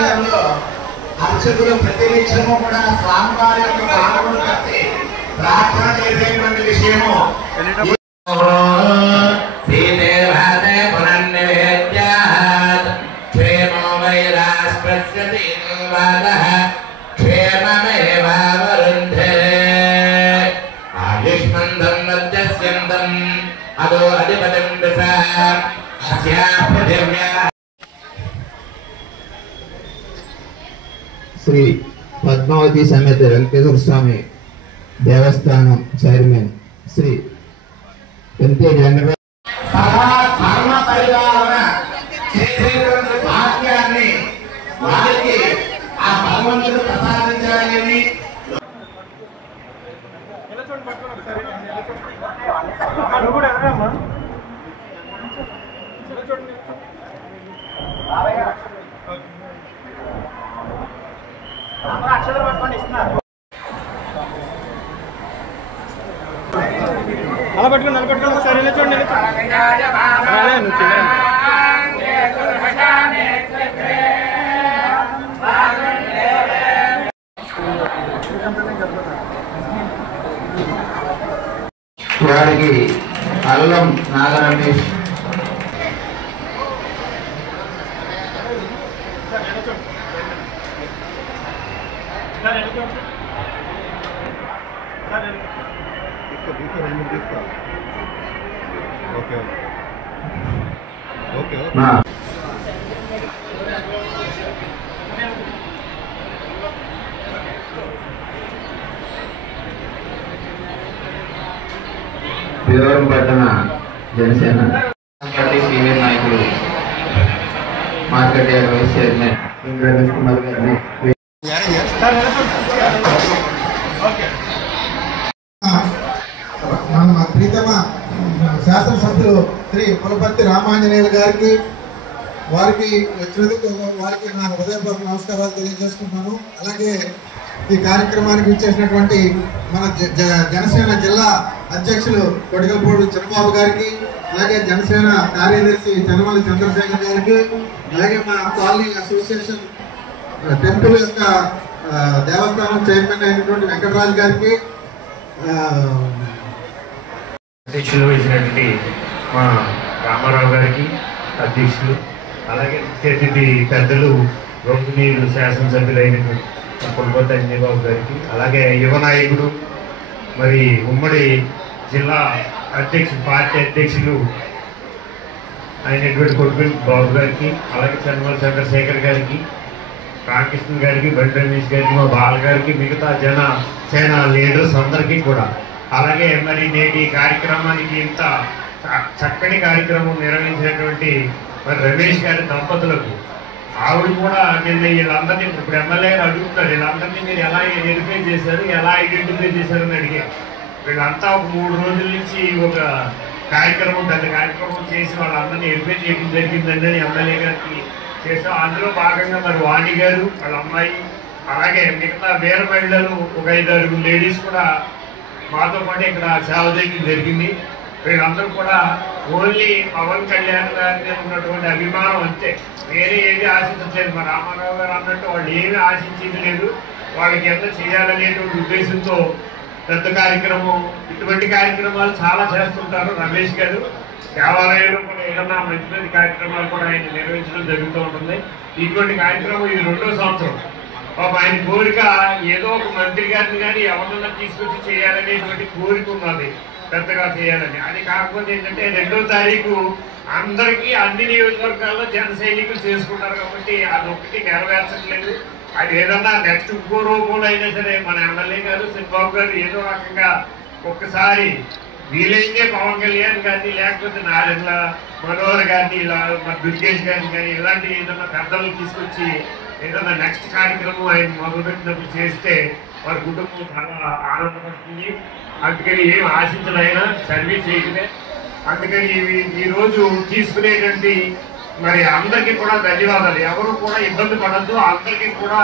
దేవాలయంలో అర్చకులు ప్రతినిత్యము కూడా స్వామివారి యొక్క పాదములు కట్టి ప్రార్థన చేసేటువంటి విషయము శ్రీ పద్మావతి సమేత వెంకటేశ్వర స్వామి దేవస్థానం చైర్మన్ శ్రీ ఎంతే వెంకట ధర్మ పరిపాలన చేసేటువంటి భాగ్యాన్ని వారికి ఆ భగవంతుడు ప్రసాదించాలని అక్షరాలు పట్టుకొని ఇస్తున్నారు. అలా పట్టుకుని నిలబెట్టుకుని ఒకసారి ఇలా చూడండి వారికి అల్లం నాగరమేష్ భీమవరం పట్టణ జనసేన సీనియర్ నాయకులు market yard vice chairman Ramesh Kumar గారిని మన ప్రీతమ శాసనసభ్యులు శ్రీ పులపర్తి రామాంజనేయులు గారికి వారికి వచ్చినందుకు వారికి నా హృదయపూర్వక నమస్కారాలు తెలియజేసుకుంటున్నాను. అలాగే ఈ కార్యక్రమానికి ఇచ్చేసినటువంటి మన జనసేన జిల్లా అధ్యక్షులు కొడిగల్పూడి చిన్నబాబు గారికి, అలాగే జనసేన కార్యదర్శి చనమల్లి చంద్రశేఖర్ గారికి, అలాగే మా కాలనీ అసోసియేషన్ టెంపుల్ యొక్క దేవస్థానం చైర్మన్ అయినటువంటి వెంకటరాజు గారికి, అధ్యక్షులు వేసినటువంటి మా రామారావు గారికి అధ్యక్షులు, అలాగే అతిథి పెద్దలు గౌరవనీయులు శాసనసభ్యులైనటువంటి పులపర్తి అంజనీబాబు గారికి, అలాగే యువ నాయకుడు మరి ఉమ్మడి జిల్లా పార్టీ అధ్యక్షులు అయినటువంటి కొడుకులు బాబు గారికి, అలాగే చంద్రబాబు చంద్రశేఖర్ గారికి, రామకృష్ణ గారికి, బండి రమేష్ గారికి, మా బాల గారికి, మిగతా జనసేన లీడర్స్ అందరికీ కూడా, అలాగే మరి నేటి కార్యక్రమానికి ఇంత చక్కని కార్యక్రమం నిర్వహించినటువంటి మరి రమేష్ గారి దంపతులకు ఆవిడ కూడా నిన్న వీళ్ళందరినీ ఇప్పుడు ఎమ్మెల్యే అడుగుతున్నారు, వీళ్ళందరినీ మీరు ఎలా వెరిఫై చేశారు, ఎలా ఐడెంటిఫై చేశారని అడిగారు. వీళ్ళంతా ఒక 3 రోజుల నుంచి ఒక కార్యక్రమం పెద్ద కార్యక్రమం చేసి వాళ్ళందరినీ వెరిఫై చేయడం జరిగిందండి అని ఎమ్మెల్యే గారికి చేసాం. అందులో భాగంగా మరి వాణి గారు వాళ్ళ అమ్మాయి, అలాగే మిగతా వేరే మహిళలు ఒక 5-6 లేడీస్ కూడా మాతో పాటు ఇక్కడ సేవ చేయడం జరిగింది. వీళ్ళందరూ కూడా ఓన్లీ పవన్ కళ్యాణ్ గారి మీద ఉన్నటువంటి అభిమానం అంతే, వేరే ఏది ఆశించట్లేదు. మా రామారావు గారు అన్నట్టు వాళ్ళు ఏమీ ఆశించేది లేదు, వాళ్ళకి ఎంత చేయాలనేటువంటి ఉద్దేశంతో పెద్ద కార్యక్రమం, ఇటువంటి కార్యక్రమాలు చాలా చేస్తుంటారు రమేష్ గారు. దేవాలయంలో కూడా ఏదన్నా మంచి మంచి కార్యక్రమాలు కూడా ఆయన నిర్వహించడం జరుగుతూ ఉంటుంది. ఇటువంటి కార్యక్రమం ఇది 2వ సంవత్సరం. ఆయన కోరిక ఏదో ఒక మంత్రి గారిని కానీ ఎవరన్నా తీసుకొచ్చి చేయాలనేటువంటి కోరిక ఉన్నది, పెద్దగా చేయాలని. అది కాకపోతే ఏంటంటే 2వ తారీఖు అందరికీ అన్ని నియోజకవర్గాల్లో జన సైనికులు చేసుకుంటారు కాబట్టి అదొకటి నెరవేర్చట్లేదు. అది ఏదన్నా నెక్స్ట్ ఇంకో రూపంలో అయినా సరే మన ఎమ్మెల్యే గారు చంద్రబాబు గారు ఏదో రకంగా ఒక్కసారి వీలైతే పవన్ కళ్యాణ్ గారిని, లేకపోతే నారాయణ మనోహర్ గారిని, ఇలా మన దుర్గేష్ గారిని కానీ ఇలాంటి ఏదన్నా పెద్దలు తీసుకొచ్చి ఏదన్నా నెక్స్ట్ కార్యక్రమం ఆయన మొదలుపెట్టినప్పుడు చేస్తే వారి కుటుంబం చాలా ఆనందపడుతుంది. అందుకని ఏం ఆశించడైనా సర్వీస్ చేయటమే. అందుకని ఈరోజు తీసుకునేటువంటి మరి అందరికీ కూడా ధన్యవాదాలు. ఎవరు కూడా ఇబ్బంది పడద్దు, అందరికీ కూడా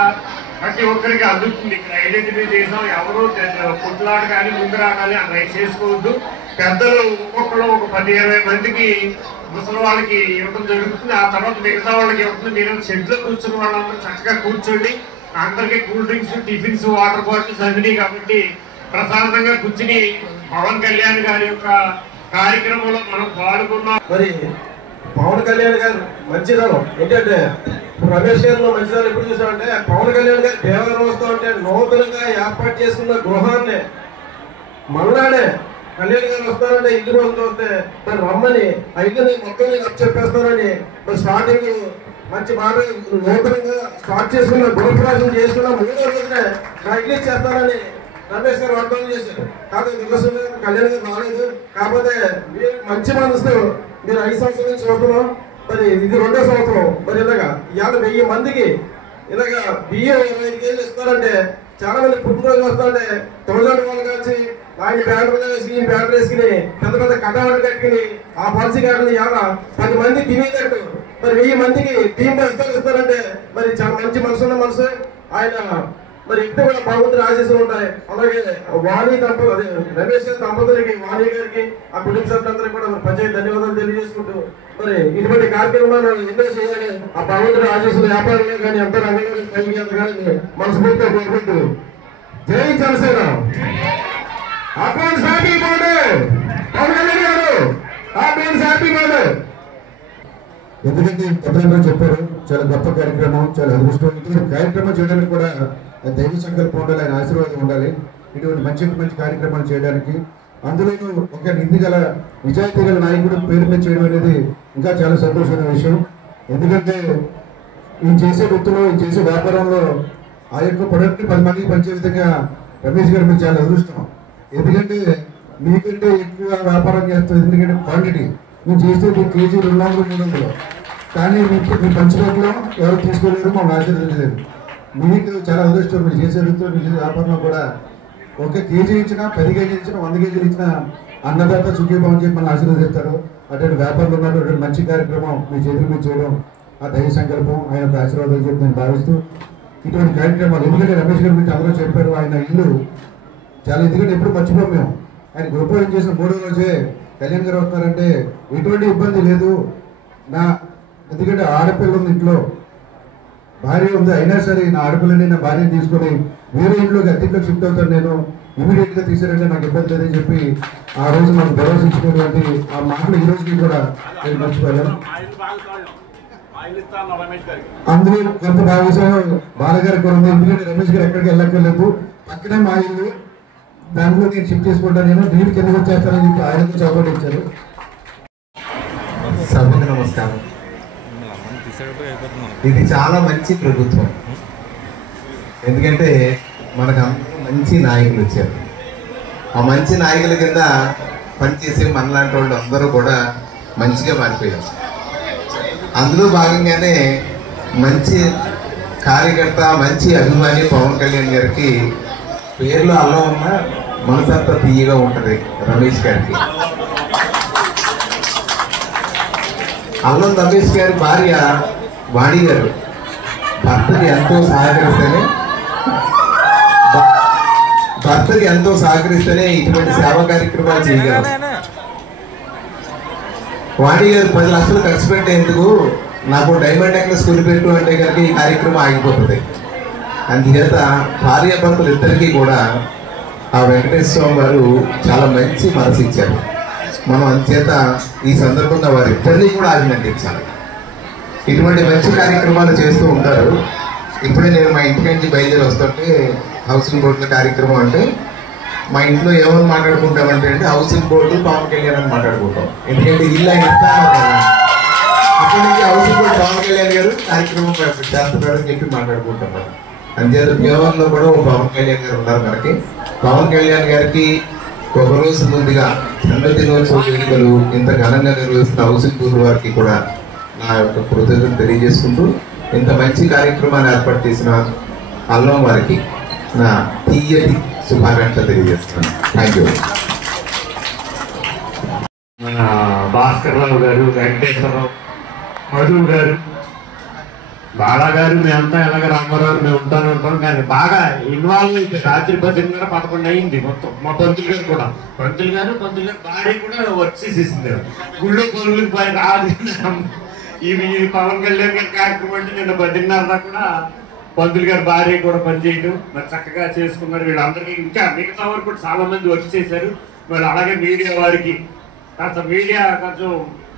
ప్రతి ఒక్కరికి అందుతుంది. ఇక్కడ ఐడెంటిఫై చేసాం, ఎవరు కొట్లాట కానీ ముందు రాగాలి అలా చేసుకోవద్దు. పెద్దలు ఒక్కొక్కరు ఒక 10-20 మందికి ముసలి వాళ్ళకి ఇవ్వడం జరుగుతుంది. ఆ తర్వాత మిగతా వాళ్ళకి ఇవ్వడం. మీరు షెడ్లో కూర్చున్న వాళ్ళందరూ చక్కగా కూర్చోండి. అందరికీ cool drinks, tiffins, water bottles అందినాయి కాబట్టి ప్రశాంతంగా కూర్చుని పవన్ కళ్యాణ్ గారి యొక్క కార్యక్రమంలో మనం పాల్గొన్నాం. మరి పవన్ కళ్యాణ్ గారు మంచిదనం ఏంటంటే రమేష్ గారిలో మంచిదనం ఎప్పుడు చూసామంటే పవన్ కళ్యాణ్ గారు దేవాలయం వస్తూ ఉంటే నూతనంగా ఏర్పాటు చేసుకున్న గృహాన్ని మళ్ళానే కళ్యాణ్ గారు వస్తారంటే ఇల్లు రోజులు వస్తే మరి రమ్మని ఆ ఇల్లుని మొత్తం నేను చెప్పేస్తానని మరి స్టార్టింగ్ మంచి బాగా నూతనంగా స్టార్ట్ చేసుకున్న గృహప్రవేశం చేసుకున్న 3వ రోజునే నా ఇల్లు ఇచ్చేస్తానని రమేష్ గారు వాగ్దానం చేశారు. కాకపోతే దివసం కళ్యాణ్ గారు రాలేదు. కాకపోతే మీరు మంచి మనసు మీరు 5 సంవత్సరాల నుంచి చూస్తున్నాం. మరి ఇది 2వ సంవత్సరం. మరి ఇలాగా ఇవాళ 1000 మందికి ఇలాగా బియ్యం 25 కేజీలు ఇస్తారంటే చాలా మంది పుట్టినరోజు వస్తారంటే 1000 వాళ్ళు కలిసి ఆయన బ్యానర్లు వేసి ఈ బ్యానర్ వేసుకుని పెద్ద పెద్ద కటాలు కట్టుకుని ఆ పాలసీ కార్డుని ఇవాళ 10 మంది తినేటట్టు మరి 1000 మందికి టీం ఇస్తారంటే మరి చాలా మంచి మనసు ఉన్న మనసు ఆయన. మరి ఎప్పుడు కూడా భగవంతుడి ఆశీస్సులు ఉంటాయి. అలాగే వాణి దంపతులు అదే రమేష్ గారి దంపతులకి వాణి గారికి ఆ కుటుంబ సభ్యులందరికీ కూడా ప్రత్యేక ధన్యవాదాలు తెలియజేసుకుంటూ మరి ఇటువంటి కార్యక్రమాలు ఎన్నో చేయాలి. ఆ భగవంతుడి ఆశీస్సులు వ్యాపారంలో కానీ ఎంత రంగంలో కలిగి కానీ మనస్ఫూర్తిగా కోరుకుంటూ జై Janasena. Advance happy birthday Pavan Kalyan garu, advance happy birthday. ఎందుకంటే పెద్దలందరూ చెప్పారు చాలా గొప్ప కార్యక్రమం, చాలా అదృష్టం. ఇటువంటి కార్యక్రమం చేయడానికి కూడా దైవ సంకల్పం ఉండాలి, ఆయన ఆశీర్వాదం ఉండాలి. ఇటువంటి మంచి కార్యక్రమాలు చేయడానికి అందులోనూ ఒక నిధి గల నిజాయితీ గల నాయకుడు పేరు మీద చేయడం అనేది ఇంకా చాలా సంతోషమైన విషయం. ఎందుకంటే ఈయన చేసే వృత్తిలో, ఈయన చేసే వ్యాపారంలో ఆ యొక్క ప్రొడక్ట్ని 10 మందికి పంచే విధంగా రమేష్ గారు మీకు చాలా అదృష్టం. ఎందుకంటే మీకంటే ఎక్కువ వ్యాపారం చేస్తారు. ఎందుకంటే క్వాంటిటీ మేము చేస్తే కేజీ 200, 300 కానీ మీ పంచడంలో ఎవరు తీసుకోలేరు, మాకు ఆశీర్వదించలేదు. మీకు చాలా అదృష్టం. మీరు చేసే వృత్తిలో, మీరు చేసే వ్యాపారంలో కూడా 1 కేజీ ఇచ్చినా, 10 కేజీలు ఇచ్చినా, 100 కేజీలు ఇచ్చినా అన్నదాత సుఖీభావం చెప్పి మనం ఆశీర్వదిస్తారు. అటువంటి వ్యాపారంలో ఉన్నటువంటి మంచి కార్యక్రమం మీ చేతుల మీద చేయడం ఆ దైవ సంకల్పం, ఆయన యొక్క ఆశీర్వాదాలు చెప్పి నేను భావిస్తూ ఇటువంటి కార్యక్రమాలు. ఎందుకంటే రమేష్ గారు మీకు అందరూ చెప్పారు ఆయన ఇల్లు చాలా, ఎందుకంటే ఎప్పుడు మర్చిపోం మేము. ఆయన గృహప్రవేశం చేసిన 3వ రోజే కళ్యాణ్ గారు వస్తున్నారంటే ఎటువంటి ఇబ్బంది లేదు. ఎందుకంటే ఆడపిల్ల ఉంది ఇంట్లో, భార్య ఉంది, అయినా సరే నా ఆడపిల్లని నా భార్యని తీసుకొని వేరే ఇంట్లోకి అద్దెంట్లోకి షిఫ్ట్ అవుతాను నేను, ఇమీడియట్గా తీసారంటే నాకు ఇబ్బంది లేదని చెప్పి ఆ రోజు నాకు భరోసా ఇచ్చినటువంటి ఆ మాటలు ఈ రోజుకి కూడా నేను మర్చిపోయాను. అందులో కొంత భాగస్వామ్యం బాలగారికి కూడా ఉంది. ఎందుకంటే రమేష్ గారు ఎక్కడికి వెళ్ళక్కర్లేదు, పక్కనే మా ఇల్లు, దాంట్లో నేను షిఫ్ట్ చేసుకుంటాను, నేను నీళ్ళు కిందకి వచ్చేస్తానని చెప్పి ఆయనకు చౌకటి ఇచ్చారు. సభకు నమస్కారం. ఇది చాలా మంచి ప్రభుత్వం. ఎందుకంటే మనకు అందరూ మంచి నాయకులు వచ్చారు. ఆ మంచి నాయకుల కింద పనిచేసే మనలాంటి వాళ్ళు అందరూ కూడా మంచిగా మారిపోయారు. అందులో భాగంగానే మంచి కార్యకర్త, మంచి అభిమాని పవన్ కళ్యాణ్ గారికి పేర్లో అల్లం ఉన్న మనసంతా తీయగా ఉంటుంది. రమేష్ గారికి అల్లం రమేష్ గారి భార్య వాణి గారు భర్తకి ఎంతో సహకరిస్తేనే ఇటువంటి సేవా కార్యక్రమాలు చేయగలరు. వాణి గారు 10 లక్షలు ఖర్చు పెట్టేందుకు నాకు డైమండ్ నెక్లెస్ కొనిపెట్టు అంటే కనుక ఈ కార్యక్రమం ఆగిపోతుంది. అందుచేత భార్యాభర్తలు ఇద్దరికీ కూడా ఆ వెంకటేశ్వర స్వామి వారు చాలా మంచి మనసు ఇచ్చారు. మనం అందుచేత ఈ సందర్భంగా వారిద్దరినీ కూడా అభినందించాలి. ఇటువంటి మంచి కార్యక్రమాలు చేస్తూ ఉంటారు. ఇప్పుడే నేను మా ఇంటి నుంచి బయలుదేరి వస్తుంటే హౌసింగ్ బోర్డుల కార్యక్రమం అంటే మా ఇంట్లో ఏమని మాట్లాడుకుంటామంటే హౌసింగ్ బోర్డు పవన్ కళ్యాణ్ అని మాట్లాడుకుంటాం. ఎందుకంటే ఇల్లు ఆయన ఇస్తాను కదా, అప్పటి నుంచి హౌసింగ్ బోర్డు పవన్ కళ్యాణ్ గారు కార్యక్రమం చేస్తున్నారని చెప్పి మాట్లాడుకుంటాం. అంతేత దేవంలో కూడా ఒక పవన్ కళ్యాణ్ గారు ఉన్నారు. మనకి పవన్ కళ్యాణ్ గారికి ఒక రోజు ముందుగా జన్మ దినోత్సవ వేడుకలు ఇంత ఘనంగా నిర్వహిస్తున్న హౌసింగ్ బోర్డు వారికి కూడా నా యొక్క కృతజ్ఞతలు తెలియజేసుకుంటూ ఇంత మంచి కార్యక్రమాన్ని ఏర్పాటు చేసిన అల్లం వారికి నా తీయటి శుభాకాంక్షలు తెలియజేస్తున్నాను. Thank you. మన భాస్కర్ రావు గారు, వెంకటేశ్వరరావు, మధు గారు, బాలాగారు మేమంతా ఎలాగ రామారావు మేము ఉంటాం కానీ బాగా ఇన్వాల్వ్ అయితే రాత్రి 10:30 11 అయింది మొత్తం. మా పంతులు గారు కూడా పంతులు గారు భార్య కూడా వర్క్ చేసేసింది. గుళ్ళో పనులకు పై రాదు. ఇవి పవన్ కళ్యాణ్ గారి కార్యక్రమం అంటే నిన్న 10:30 దాకా కూడా పంతులు గారి భార్య కూడా పనిచేయడం మరి చక్కగా చేసుకున్నారు. వీళ్ళందరికీ ఇంకా మిగతా వారు కూడా చాలా మంది వర్క్ చేశారు. మరి అలాగే మీడియా వారికి కాస్త మీడియా కొంచెం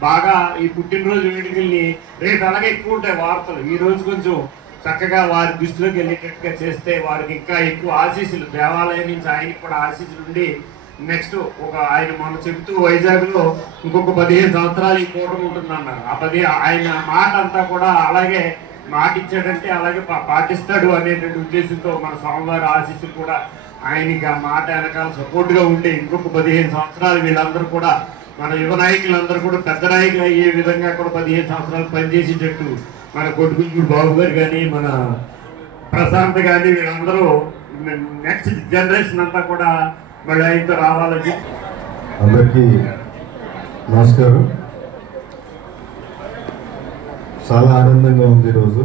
బాగా ఈ పుట్టినరోజు వేడుకల్ని రేపు అలాగే ఎక్కువ ఉంటాయి వార్తలు. ఈ రోజు కొంచెం చక్కగా వారి దృష్టిలోకి వెళ్ళేటట్టుగా చేస్తే వారికి ఇంకా ఎక్కువ ఆశీస్సులు దేవాలయం నుంచి ఆయనకి కూడా ఆశీస్సులు ఉండి నెక్స్ట్ ఒక ఆయన మనం చెబుతూ వైజాగ్లో ఇంకొక 15 సంవత్సరాలు ఈ కూటమి ఉంటుందన్నారు. ఆయన మాట అంతా కూడా అలాగే మాట ఇచ్చాడంటే అలాగే పాటిస్తాడు అనేటువంటి ఉద్దేశంతో మన స్వామివారి ఆశీస్సులు కూడా ఆయనకి ఆ మాట వెనకాల సపోర్ట్గా ఉండి ఇంకొక 15 సంవత్సరాలు వీళ్ళందరూ కూడా మన యువ నాయకులందరూ కూడా పెద్ద నాయకులు అయ్యే విధంగా కూడా 15 సంవత్సరాలు పనిచేసేటట్టు మన కొట్టుకుంటూ బాబు గారు కానీ మన ప్రశాంత్ కానీ వీళ్ళందరూ నెక్స్ట్ జనరేషన్ అంతా కూడా మళ్ళీ ఆయనతో రావాలని. అందరికీ నమస్కారం. చాలా ఆనందంగా ఉంది ఈరోజు.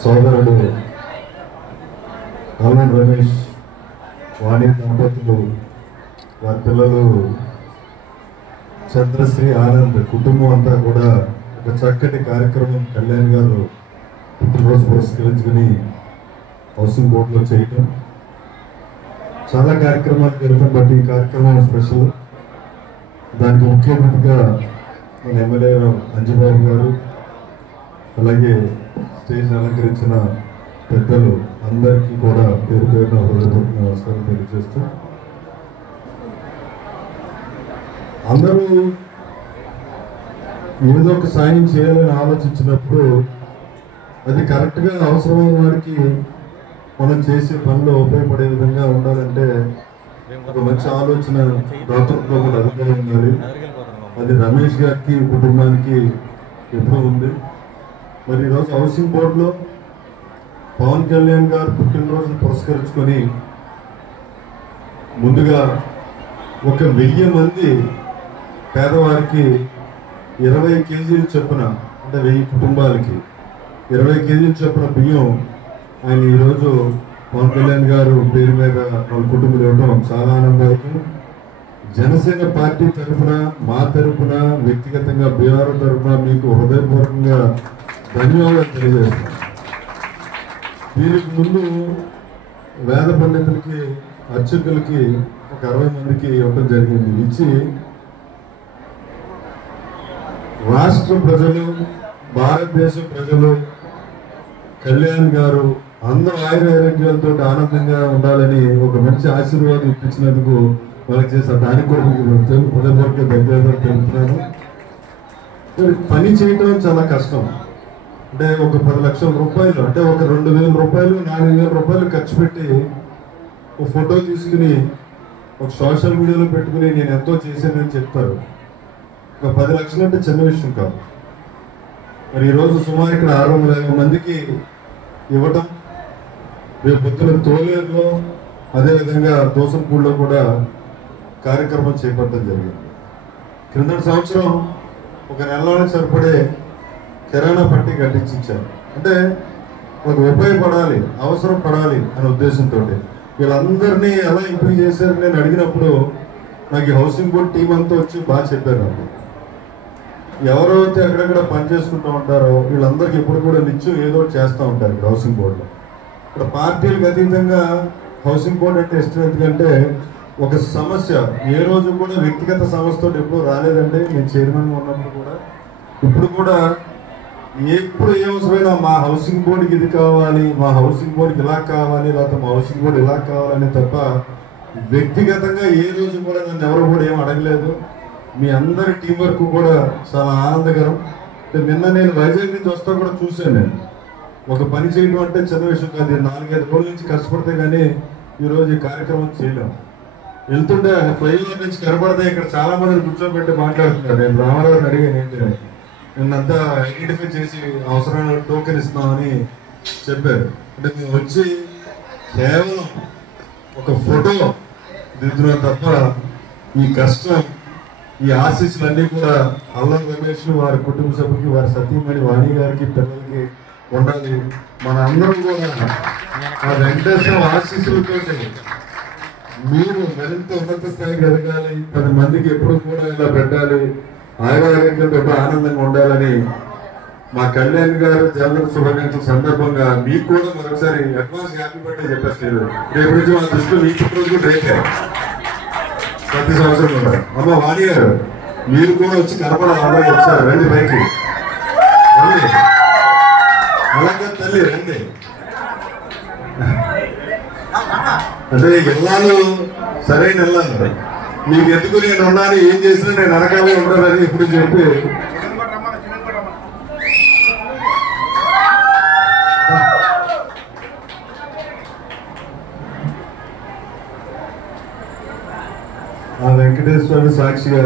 సోదరుడు అల్లం రమేష్ వాణి దంపతులు వారి పిల్లలు చంద్రశ్రీ ఆనంద్ కుటుంబం అంతా కూడా ఒక చక్కటి కార్యక్రమం కళ్యాణ్ గారు పుట్టినరోజు పురస్కరించుకుని హౌసింగ్ బోర్డులో చేయటం చాలా కార్యక్రమాలు జరుగుతాం. బట్ ఈ కార్యక్రమం స్పెషల్. దానికి ముఖ్య అతిథిగా మన ఎమ్మెల్యే అంజబాబు గారు అలాగే స్టేజ్ అలంకరించిన పెద్దలు అందరికీ కూడా పేరు పేరున హృదయపూర్వక నమస్కారం తెలియజేస్తూ, అందరూ ఏదో ఒక సాయం చేయాలని ఆలోచించినప్పుడు అది కరెక్ట్గా అవసరమైన వారికి మనం చేసే పనిలో ఉపయోగపడే విధంగా ఉండాలంటే ఒక మంచి ఆలోచన దాతృత్వం కూడా అధికారం ఉండాలి. అది రమేష్ గారికి కుటుంబానికి ఎప్పుడూ ఉంది. మరి ఈరోజు హౌసింగ్ బోర్డులో పవన్ కళ్యాణ్ గారు పుట్టినరోజు పురస్కరించుకొని ముందుగా ఒక 1000 మంది పేదవారికి 20 కేజీలు చొప్పున, అంటే 1000 కుటుంబాలకి 20 కేజీలు చొప్పున బియ్యం ఆయన ఈరోజు పవన్ కళ్యాణ్ గారు పేరు మీద వాళ్ళ కుటుంబం ఇవ్వడం చాలా ఆనందదాయకం. జనసేన పార్టీ తరఫున, మా తరఫున, వ్యక్తిగతంగా బీఆర్ తరఫున మీకు హృదయపూర్వకంగా ధన్యవాదాలు తెలియజేస్తాం. దీనికి ముందు వేద పండితులకి, అర్చకులకి ఒక 60 మందికి ఇవ్వడం జరిగింది. ఇచ్చి రాష్ట్ర ప్రజలు, భారతదేశ ప్రజలు, కళ్యాణ్ గారు అందరూ ఆయురారోగ్యాలతో ఆనందంగా ఉండాలని ఒక మంచి ఆశీర్వాదం ఇప్పించినందుకు వాళ్ళకి చేసిన దానికి కూడా హృదయపూర్వక ధన్యవాదాలు తెలుపుతున్నాను. పని చేయటం చాలా కష్టం. అంటే ఒక 10 లక్షల రూపాయలు, అంటే ఒక 2,000 రూపాయలు 4,000 రూపాయలు ఖర్చు పెట్టి ఒక ఫోటో తీసుకుని ఒక సోషల్ మీడియాలో పెట్టుకుని నేను ఎంతో చేశానని చెప్తారు. ఒక 10 లక్షలు అంటే చిన్న విషయం కాదు. మరి ఈరోజు సుమారు ఇక్కడ 650 మందికి ఇవ్వటం, రేపు పొద్దున తోలేరులో అదేవిధంగా దోసంపూడిలో కూడా కార్యక్రమం చేపట్టడం జరిగింది. క్రిందటి సంవత్సరం ఒక నెలలోనే సరిపడే కిరాణా పట్టి కట్టించారు. అంటే ఒక ఉపయోగపడాలి, అవసరం పడాలి అనే ఉద్దేశంతో వీళ్ళందరినీ ఎలా ఇంప్రూవ్ చేశారని నేను అడిగినప్పుడు నాకు ఈ హౌసింగ్ బోర్డ్ టీం అంతా వచ్చి బాగా చెప్పారు. నాకు ఎవరైతే ఎక్కడెక్కడ పని చేసుకుంటూ ఉంటారో వీళ్ళందరికీ ఇప్పుడు కూడా నిత్యం ఏదో చేస్తూ ఉంటారు ఇక్కడ హౌసింగ్ బోర్డులో. ఇక్కడ పార్టీలకు అతీతంగా హౌసింగ్ బోర్డు అంటే ఇష్టం. ఎందుకంటే ఒక సమస్య ఏ రోజు కూడా వ్యక్తిగత సమస్యతో ఎప్పుడు రాలేదంటే, నేను చైర్మన్ ఉన్నప్పుడు కూడా ఇప్పుడు కూడా ఎప్పుడు ఏ అవసరమైనా మా హౌసింగ్ బోర్డుకి ఇది కావాలి, మా హౌసింగ్ బోర్డుకి ఇలా కావాలి, లేకపోతే మా హౌసింగ్ బోర్డు ఇలా కావాలని తప్ప వ్యక్తిగతంగా ఏ రోజు కూడా నన్ను ఎవరు కూడా ఏం అడగలేదు. మీ అందరి టీం వర్క్ కూడా చాలా ఆనందకరం. నిన్న నేను వైజాగ్ నుంచి వస్తా కూడా చూశాను. నేను ఒక పని చేయడం అంటే చిన్న విషయం కాదు. 4-5 రోజుల నుంచి కష్టపడితే కానీ ఈరోజు ఈ కార్యక్రమం చేయలేము. వెళ్తుంటే ఫ్లైఓవర్ నుంచి కనబడితే ఇక్కడ చాలా మంది కూర్చోబెట్టి మాట్లాడుతున్నారు. నేను రామారావుని అడిగాను ఏంటి, నిన్నంతా ఐడెంటిఫై చేసి అవసరమైన టోకెన్ ఇస్తున్నామని చెప్పారు. అంటే మేము వచ్చి కేవలం ఒక ఫోటో దిద్దున తప్ప ఈ కష్టం ఈ ఆశీస్సులన్నీ కూడా అల్లం రమేష్ వారి కుటుంబ సభ్యులకి, వారి సతీమణి వాణి గారికి, పిల్లలకి ఉండాలి. మన అందరం కూడా ఆ వెంకటేశ్వర ఆశీస్సులతో మీరు మరింత ఉన్నత స్థాయికి ఎదగాలి, 10 మందికి ఎప్పుడు కూడా ఇలా పెట్టాలి, ఆరోగ్యంతో ఆనందంగా ఉండాలని మా కళ్యాణ్ గారు జన్మదిన శుభాకాంక్షల సందర్భంగా మీకు కూడా మరొకసారి అడ్వాన్స్ హ్యాపీ బర్త్డే చెప్పేస్తారు. రేపు నుంచి మా దృష్టిలో మీ పుట్టినరోజు రేపే, ప్రతి సంవత్సరం ఉంటారు. అమ్మ వాణి గారు మీరు కూడా వచ్చి కనపడాలి, అందరూ ఒకసారి రండి పైకి రండి. అలాగే తల్లి రండి. అంటే ఇల్లాలు సరైన ఇల్లాలు మీకు ఎందుకు నేను ఉన్నాను, ఏం చేసినా నేను వెనకాలే ఉండాలని ఇప్పుడు చెప్పి ఆ వెంకటేశ్వరుని సాక్షిగా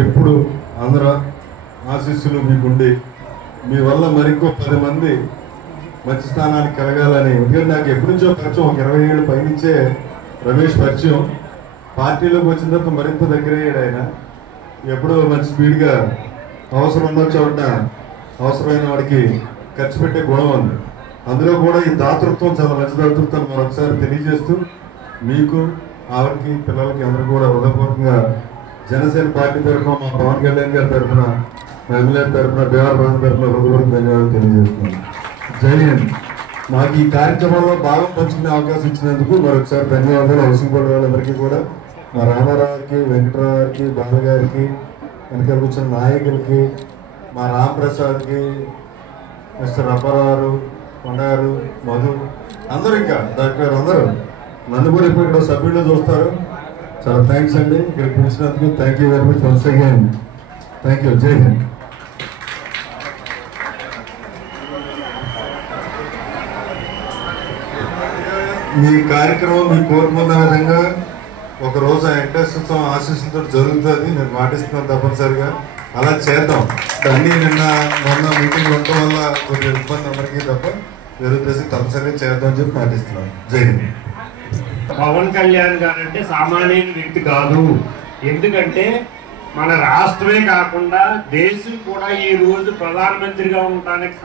ఎప్పుడు అందరూ ఆశీస్సులు మీకుండి మీ వల్ల మరింకో 10 మంది మంచి స్థానానికి కలగాలని. ఎందుకంటే నాకు ఎప్పటి నుంచో పరిచయం, ఒక 20 ఏళ్ళు పైనుంచే రమేష్ పరిచయం. పార్టీలోకి వచ్చిన తర్వాత మరింత దగ్గరయ్యాడు ఆయన. ఎప్పుడో మంచి స్పీడ్గా అవసరం ఉన్న చోట అవసరమైన వాడికి ఖర్చు పెట్టే గుణం ఉంది. అందులో కూడా ఈ దాతృత్వం చాలా మంచి దాతృత్వం మరొకసారి తెలియజేస్తూ మీకు, ఆవిడకి, పిల్లలకి అందరూ కూడా హృదయపూర్వకంగా జనసేన పార్టీ తరఫున, మా పవన్ కళ్యాణ్ గారి తరఫున, మా ఎమ్మెల్యే తరఫున, బీఆర్ రాజు తరఫున హృదయపూర్వక ధన్యవాదాలు తెలియజేస్తున్నాను. జై హింద్. మాకు ఈ కార్యక్రమంలో భాగం పంచుకునే అవకాశం ఇచ్చినందుకు మరొకసారి ధన్యవాదాలు. హౌసింగ్ బోర్డు వాళ్ళందరికీ కూడా, మా రామారావు గారికి, వెంకటరావు గారికి, బాల గారికి, వెనక కూర్చున్న నాయకులకి, మా రాంప్రసాద్కి, మిస్టర్ అప్పారావు, కొండారు, మధు, అందరూ, ఇంకా డాక్టర్ అందరూ నన్ను కూడా ఇప్పుడు ఇక్కడ సభ్యులు చూస్తారు. చాలా థ్యాంక్స్ అండి ఇక్కడ పిలిచినందుకు. Thank you very much once again. Thank you. Jai Hind. మీ కార్యక్రమం మీ కోరుకున్న విధంగా ఒకరోజు వెంకటేశ్వర ఆశీస్సులతో జరుగుతుంది, నేను మాటిస్తున్నాను తప్పనిసరిగా. అలా చేద్దాం. అన్నీ మొన్న మీటింగ్ ఉండటం వల్ల కొంచెం ఇబ్బంది అందరికీ తప్ప జరుగుతుంది, తప్పనిసరిగా చేద్దాం అని చెప్పి మాటిస్తున్నాను. జై హింద్. పవన్ కళ్యాణ్ గారు అంటే సామాన్య వ్యక్తి కాదు. ఎందుకంటే మన రాష్ట్రమే కాకుండా దేశం కూడా ఈ రోజు ప్రధానమంత్రిగా ఉండడానికి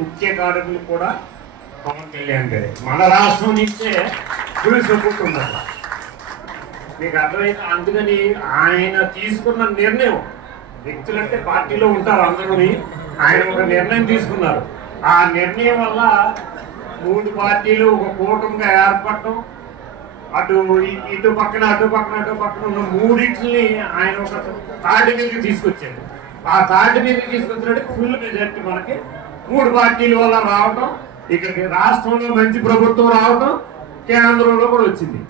ముఖ్య కారకులు కూడా పవన్ కళ్యాణ్ గారే. మన రాష్ట్రం నుంచే ఫుల్ సపోర్ట్ ఉండాలి, మీకు అర్థమైంది. అందుకని ఆయన తీసుకున్న నిర్ణయం, వ్యక్తులంటే పార్టీలో ఉంటారు అందరూ, ఆయన ఒక నిర్ణయం తీసుకున్నారు. ఆ నిర్ణయం వల్ల 3 పార్టీలు ఒక కూటమిగా ఏర్పడటం, ఇటు పక్కన ఉన్న 3 ఆయన ఒక తాటి మీదకి తీసుకొచ్చాడు. ఆ తాటి మీదకి తీసుకొచ్చినట్టు ఫుల్ మెజారిటీ మనకి 3 పార్టీల వల్ల రావటం, ఇక్కడికి రాష్ట్రంలో మంచి ప్రభుత్వం రావటం, కేంద్రంలో కూడా వచ్చింది.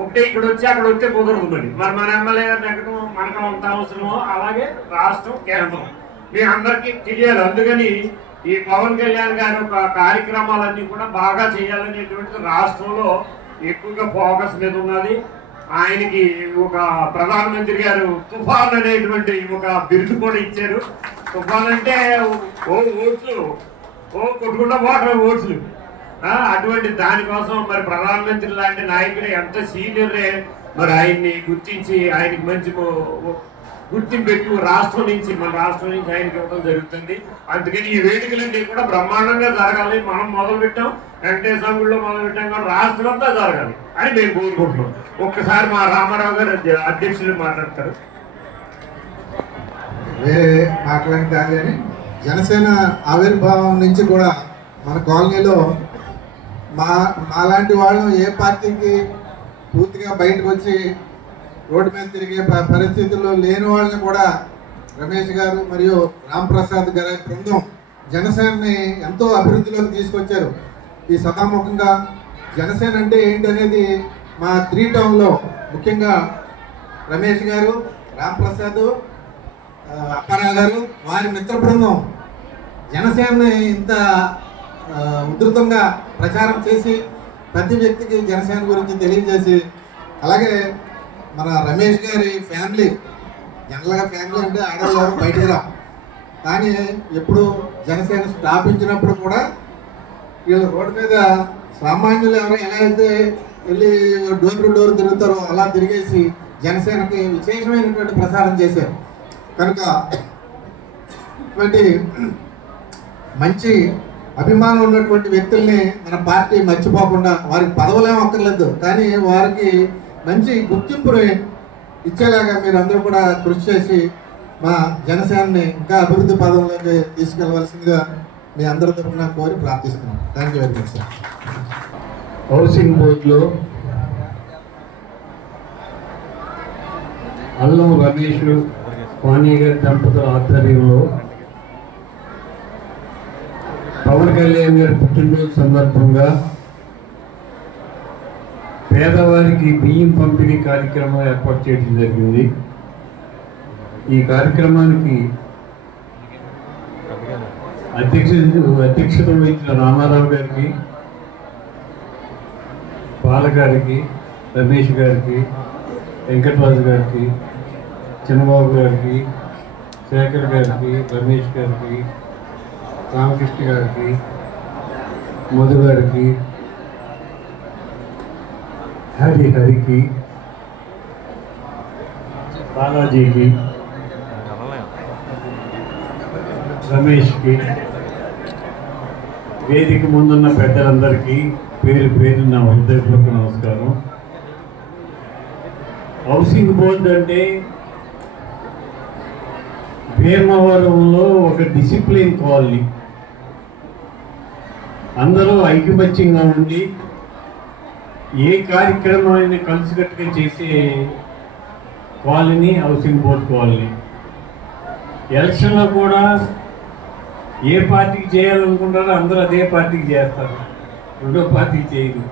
ఒకటే ఇక్కడ వచ్చి అక్కడ వచ్చే కుదరదు. మరి మన ఎమ్మెల్యే గారిని ఎక్కడం మనకు అంత అవసరమో అలాగే రాష్ట్రం, కేంద్రం మీ అందరికీ తెలియాలి. అందుకని ఈ పవన్ కళ్యాణ్ గారి ఒక కార్యక్రమాలన్నీ కూడా బాగా చేయాలనేటువంటి రాష్ట్రంలో ఎక్కువగా ఫోకస్ మీద ఉన్నది. ఆయనకి ఒక ప్రధానమంత్రి గారు తుఫాన్ అనేటువంటి ఒక బిరుదు కూడా ఇచ్చారు. తుఫాన్ అంటే ఓట్లు కొట్టుకుంటా పోవటం ఓట్లు. అటువంటి దానికోసం మరి ప్రధానమంత్రి లాంటి నాయకుడు ఎంత సీనియరే, మరి ఆయన్ని గుర్తించి ఆయనకి మంచి గుర్తింపు పెట్టి రాష్ట్రం నుంచి, మన రాష్ట్రం నుంచి ఆయనకి ఇవ్వడం జరుగుతుంది. అందుకని ఈ వేదికలన్నీ కూడా బ్రహ్మాండంగా జరగాలి. మనం మొదలు పెట్టాం, వెంకటేశ్వర గుడిలో మొదలు పెట్టాం, కానీ రాష్ట్రం అంతా జరగాలి అని మేము కోరుకుంటున్నాం. ఒక్కసారి మా రామారావు గారు అధ్యక్షులు మాట్లాడతారు. వేరే మాట్లాడి కాదు కానీ జనసేన ఆవిర్భావం నుంచి కూడా మన కాలనీలో మాలాంటి వాళ్ళు ఏ పార్టీకి పూర్తిగా బయటకు వచ్చి రోడ్డు మీద తిరిగే పరిస్థితుల్లో లేని వాళ్ళని కూడా రమేష్ గారు మరియు రాంప్రసాద్ గారి బృందం జనసేనని ఎంతో అభివృద్ధిలోకి తీసుకొచ్చారు. ఈ సభాముఖంగా జనసేన అంటే ఏంటి అనేది మా 3 టౌన్లో ముఖ్యంగా రమేష్ గారు, రాంప్రసాద్, అప్పారావు గారు, వారి మిత్ర బృందం జనసేనని ఇంత ఉధృతంగా ప్రచారం చేసి ప్రతి వ్యక్తికి జనసేన గురించి తెలియజేసి, అలాగే మన రమేష్ గారి ఫ్యామిలీ, జనరల్గా ఫ్యామిలీ అంటే ఆడవాళ్ళు బయటకు రా, కానీ ఎప్పుడు జనసేన స్థాపించినప్పుడు కూడా వీళ్ళు రోడ్డు మీద సామాన్యులు ఎవరు ఎలా అయితే వెళ్ళి డోర్ టు డోర్ తిరుగుతారో అలా తిరిగేసి జనసేనకి విశేషమైనటువంటి ప్రసారం చేశారు. కనుక ఇటువంటి మంచి అభిమానం ఉన్నటువంటి వ్యక్తుల్ని మన పార్టీ మర్చిపోకుండా, వారికి పదవులేం అక్కర్లేదు కానీ వారికి మంచి గుర్తింపుని ఇచ్చేలాగా మీరు అందరూ కూడా కృషి చేసి మా జనసేనని ఇంకా అభివృద్ధి పదంలోకి తీసుకెళ్లవలసిందిగా మీ అందరి తరఫున కోరి ప్రార్థిస్తున్నాం. Thank you very much sir. Housing బోర్డులో అల్లం రమేష్ వాణి గారి దంపతుల ఆధ్వర్యంలో పవన్ కళ్యాణ్ గారి పుట్టినరోజు సందర్భంగా పేదవారికి బియ్యం పంపిణీ కార్యక్రమం ఏర్పాటు చేయడం జరిగింది. ఈ కార్యక్రమానికి అధ్యక్షత వహించిన రామారావు గారికి, బాల గారికి, రమేష్ గారికి, వెంకటరాజు గారికి, చిన్నబాబు గారికి, శేఖర్ గారికి, రమేష్ గారికి, రామకృష్ణ గారికి, మధు గారికి, హరికి, బాలాజీకి, రమేష్కి, వేదిక ముందున్న పెద్దలందరికీ పేరు పేరు నా హృదయపూర్వక నమస్కారం. హౌసింగ్ బోర్డు అంటే భీమవరంలో ఒక డిసిప్లిన్ కాలనీ, అందరూ ఐకమత్యంగా ఉండి ఏ కార్యక్రమాన్ని కలిసికట్టుగా చేసే కాలనీ హౌసింగ్ బోర్డు కాలనీ. ఎలక్షన్లో కూడా ఏ పార్టీకి చేయాలనుకుంటారో అందరూ అదే పార్టీకి చేస్తారు, రెండో పార్టీకి చేయరు.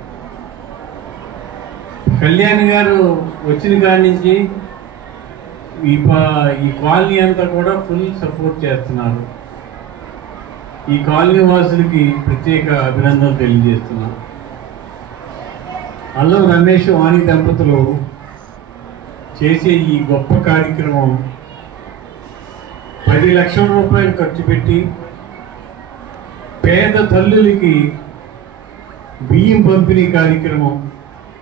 కళ్యాణ్ గారు వచ్చిన కాడి నుంచి ఈ కాలనీ అంతా కూడా ఫుల్ సపోర్ట్ చేస్తున్నారు. ఈ కాలనీ వాసులకి ప్రత్యేక అభినందనలు తెలియజేస్తున్నారు. అల్లం రమేష్ వాణి దంపతులు చేసే ఈ గొప్ప కార్యక్రమం 10 లక్షల రూపాయలు ఖర్చు పెట్టి పేద తల్లులకి బియ్యం పంపిణీ కార్యక్రమం.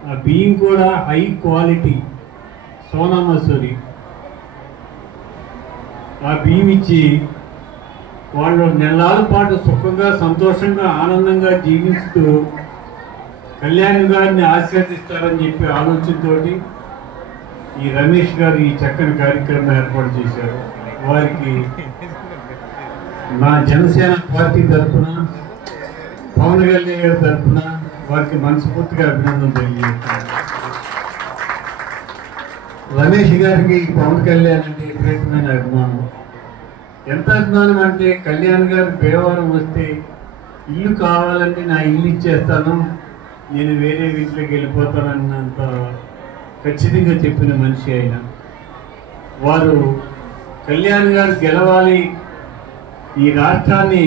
ఆ బియ్యం కూడా హై క్వాలిటీ సోనా మసూరి. ఆ బియ్యం ఇచ్చి వాళ్ళు నెలల పాటు సుఖంగా, సంతోషంగా, ఆనందంగా జీవిస్తూ కళ్యాణ్ గారిని ఆశీర్వదిస్తారని చెప్పి ఆలోచనతోటి ఈ రమేష్ గారు ఈ చక్కని కార్యక్రమం ఏర్పాటు చేశారు. వారికి నా జనసేన పార్టీ తరఫున, పవన్ కళ్యాణ్ గారి తరఫున వారికి మనస్ఫూర్తిగా అభినందనలు తెలియజేస్తాను. రమేష్ గారికి పవన్ కళ్యాణ్ అంటే విపరీతమైన అభిమానం. ఎంత అభిమానం అంటే కళ్యాణ్ గారు భీమవరం వస్తే ఇల్లు కావాలంటే నా ఇల్లు ఇచ్చేస్తాను, నేను వేరే వీటిలోకి వెళ్ళిపోతానన్నంత ఖచ్చితంగా చెప్పిన మనిషి ఆయన. వారు కళ్యాణ్ గారు గెలవాలి, ఈ రాష్ట్రాన్ని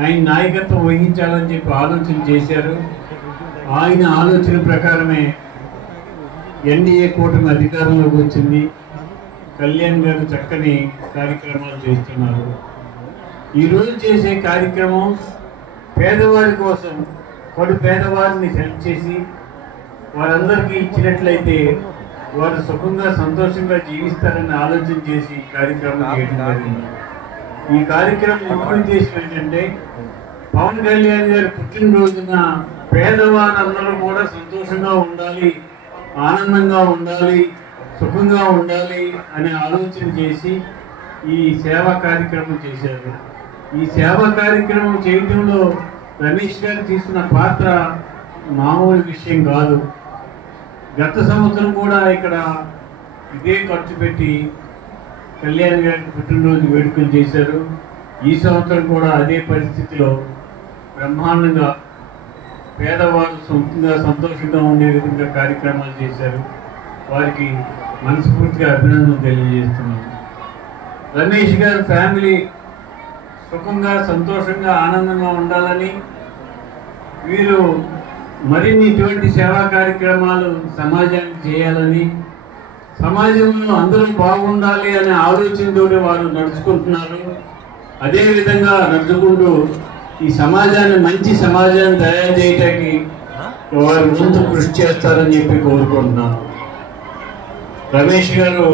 ఆయన నాయకత్వం వహించాలని చెప్పి ఆలోచన చేశారు. ఆయన ఆలోచన ప్రకారమే ఎన్డీఏ కూటమి అధికారంలోకి వచ్చింది. కళ్యాణ్ గారు చక్కని కార్యక్రమాలు చేస్తున్నారు. ఈరోజు చేసే కార్యక్రమం పేదవారి కోసం, కొడు పేదవారిని హెల్ప్ చేసి వారందరికీ ఇచ్చినట్లయితే వారు సుఖంగా, సంతోషంగా జీవిస్తారని ఆలోచన చేసి కార్యక్రమం చేయడం జరిగింది. ఈ కార్యక్రమం ముఖ్య ఉద్దేశం ఏంటంటే పవన్ కళ్యాణ్ గారి పుట్టినరోజున పేదవారందరూ కూడా సంతోషంగా ఉండాలి, ఆనందంగా ఉండాలి, సుఖంగా ఉండాలి అనే ఆలోచన చేసి ఈ సేవా కార్యక్రమం చేశారు. ఈ సేవా కార్యక్రమం చేయడంలో రమేష్ గారు తీసుకున్న పాత్ర మామూలు విషయం కాదు. గత సంవత్సరం కూడా ఇక్కడ ఇదే ఖర్చు పెట్టి కళ్యాణ్ గారికి పుట్టినరోజు వేడుకలు చేశారు. ఈ సంవత్సరం కూడా అదే పరిస్థితిలో బ్రహ్మాండంగా పేదవారు సొంతంగా, సంతోషంగా ఉండే విధంగా కార్యక్రమాలు చేశారు. వారికి మనస్ఫూర్తిగా అభినందనలు తెలియజేస్తున్నాను. రమేష్ గారి ఫ్యామిలీ సుఖంగా, సంతోషంగా, ఆనందంగా ఉండాలని, వీరు మరిన్ని ఇటువంటి సేవా కార్యక్రమాలు సమాజానికి చేయాలని, సమాజంలో అందరూ బాగుండాలి అనే ఆలోచనతో వారు నడుచుకుంటున్నారు. అదేవిధంగా నడుచుకుంటూ ఈ సమాజాన్ని, మంచి సమాజాన్ని తయారు చేయడానికి వారు ముందు కృషి చేస్తారని చెప్పి కోరుకుంటున్నాను. రమేష్ గారు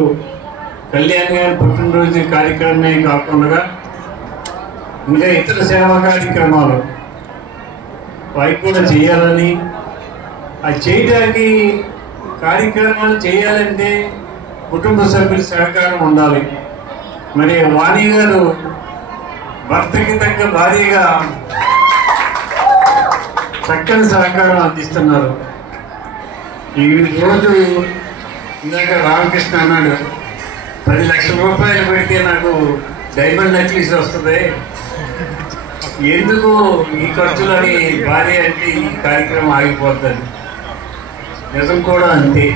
కళ్యాణ్ గారి పుట్టినరోజు కార్యక్రమమే కాకుండా ఇంకా ఇతర సేవా కార్యక్రమాలు అవి కూడా చేయాలని, అది చేయడానికి కార్యక్రమాలు చేయాలంటే కుటుంబ సభ్యుల సహకారం ఉండాలి. మరి వాణి గారు భర్తకి తగ్గ భార్యగా చక్కని సహకారం అందిస్తున్నారు. ఈరోజు ఇందాక రామకృష్ణ అన్నాడు 10 లక్షల రూపాయలు పెడితే నాకు డైమండ్ నెక్లెస్ వస్తుంది, ఎందుకు ఈ ఖర్చులని భార్య అంటే ఈ కార్యక్రమం ఆగిపోతుంది. నిజం కూడా అంతే.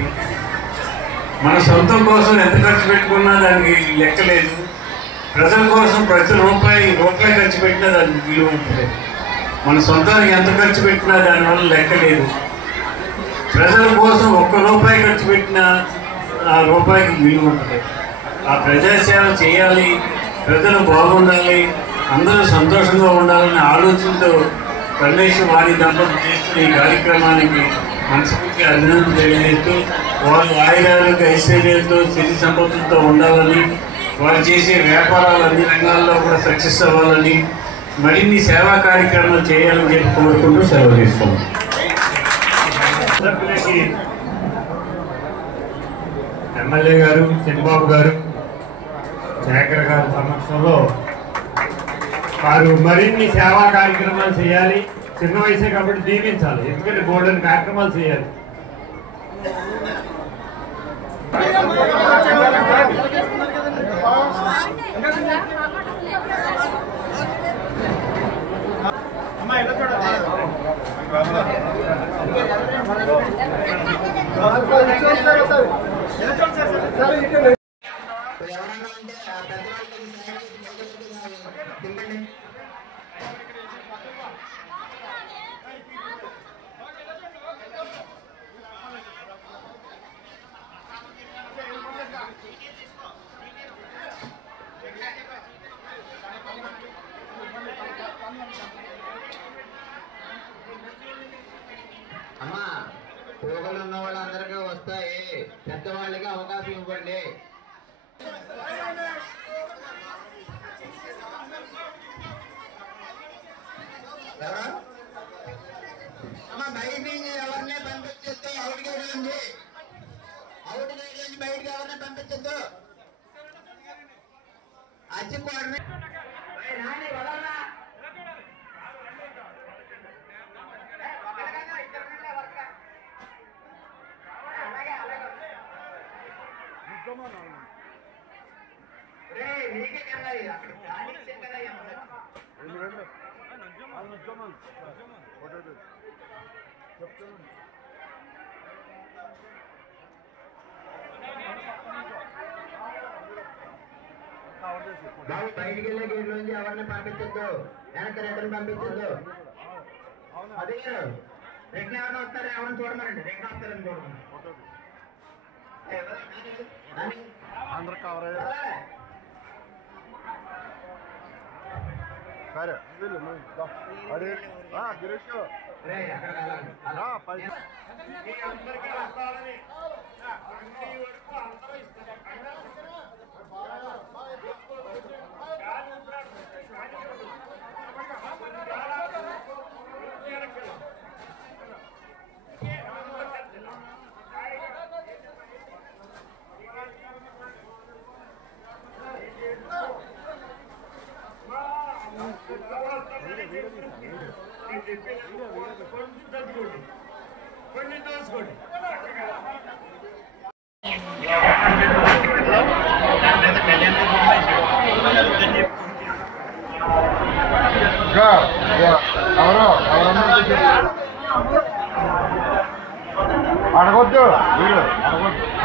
మన సొంతం కోసం ఎంత ఖర్చు పెట్టుకున్నా దానికి లెక్కలేదు. ప్రజల కోసం ప్రతి రూపాయి ఖర్చు పెట్టినా దానికి విలువ ఉంటుంది. మన సొంతానికి ఎంత ఖర్చు పెట్టినా దానివల్ల లెక్కలేదు. ప్రజల కోసం ₹1 ఖర్చు పెట్టినా ఆ రూపాయికి విలువ ఉంటుంది. ఆ ప్రజాసేవ చేయాలి, ప్రజలు బాగుండాలి, అందరూ సంతోషంగా ఉండాలనే ఆలోచనతో రమేష్ వారి దంపతులు చేస్తున్న ఈ కార్యక్రమానికి మనస్ఫూర్తిగా అభినందన తెలియజేస్తూ, వాళ్ళు ఆయురాలకు ఐశ్వర్యాలతో సిరి సంపత్తులతో ఉండాలని, వారు చేసే వ్యాపారాలు అన్ని రంగాల్లో కూడా సక్సెస్ అవ్వాలని, మరిన్ని సేవా కార్యక్రమాలు చేయాలని చెప్పి కోరుకుంటూ సెలవు తీసుకున్నాం. సభ్యులకి ఎమ్మెల్యే గారు చంద్రబాబు గారు శేఖర్ గారి సమక్షంలో వారు మరిన్ని సేవా కార్యక్రమాలు చేయాలి. చిన్న వయసే కాబట్టి దీవించాలి, ఎందుకంటే గోల్డెన్ కార్యక్రమాలు చేయాలి. అమ్మా, పోగలు ఉన్న వాళ్ళందరికీ వస్తాయి, పెద్దవాళ్ళకి అవకాశం ఇవ్వండి. అమ్మా, బయట నుంచి ఎవరిని పంపించద్దు, అవుట్ గేట్ నుంచి బయటకు ఎవరిని పంపించద్దు. అచ్చి కోడని బాబు బయటికి వెళ్ళే గేట్ నుంచి ఎవరిని పంపించద్దు, వెనక రెక్కలు పంపించద్దు. అదే రెక్కలు ఎవరైనా వస్తారా, ఎవరిని చూడమనండి, రెక్కలు వస్తారని చూడమని. అందరు కవర్ సరే గిరీష్ అడగొద్దు అడగొద్దు.